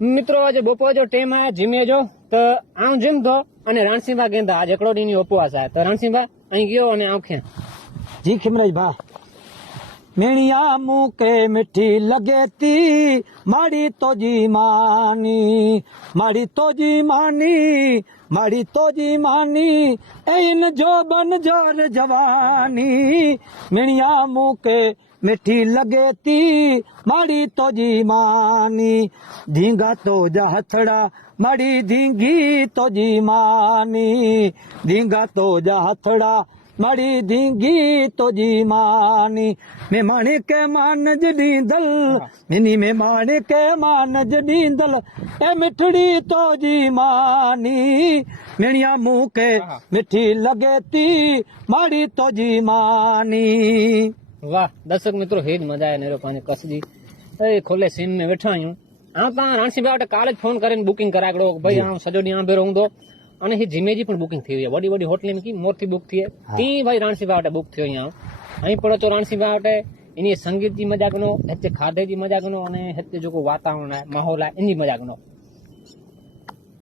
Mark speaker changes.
Speaker 1: મિત્રો, આજે બપોર જો ટેમ આયા જીમે જો, તો આમ જીમ તો અને રણસિંહા ગેંદા. આજે એકડો દી ની ઉપવાસ આયા. તો રણસિંહા અહીં ગયો અને આંખે
Speaker 2: જી ખિમરાજ ભા. મેણિયા મૂકે મીઠી લગેતી મારી તોજી માની મારી તોજી માની મારી તોજી માની એન જો બન જોર જવાની. મેણિયા મૂકે મીઠી લગેતી મારી તોજી માની. ધીંગા તો જા હથડા મારી ધીંગી તોજી માની. ધીંગા તો જા હથડા મારી ધીંગી તોજી માની મે માણિક માનજ ડીંદલ મિની મે માણિક માનજ ડીંદલ એ મીઠડી તોજી માની મેણિયા મૂકે મીઠી લગેતી મારી તોજી માની
Speaker 1: વાહ દર્શક મિત્રો હેજ મજા આવે નેરો પાણી કસજી એ ખોલે સીન ને બેઠા હું હા તા રાણસી ભાઈ કાલે જ ફોન કરીને બુકિંગ કરાગડો ભાઈ આમ સજો દી આંબે રહું દો અને એ જીમેજી પણ બુકિંગ થઈ છે વડી વડી હોટલ કી મોરથી બુક થઈ તી ભાઈ રણસિંહા માટે બુક થયો અહીંયા અહીં પડો તો રણસિંહા માટે એની સંગીત જી મજા ગનો હેતે ખાધે જી મજા ગનો અને હેતે જો કો વાતાવરણ आहे માહોલ आहे એની મજા ગનો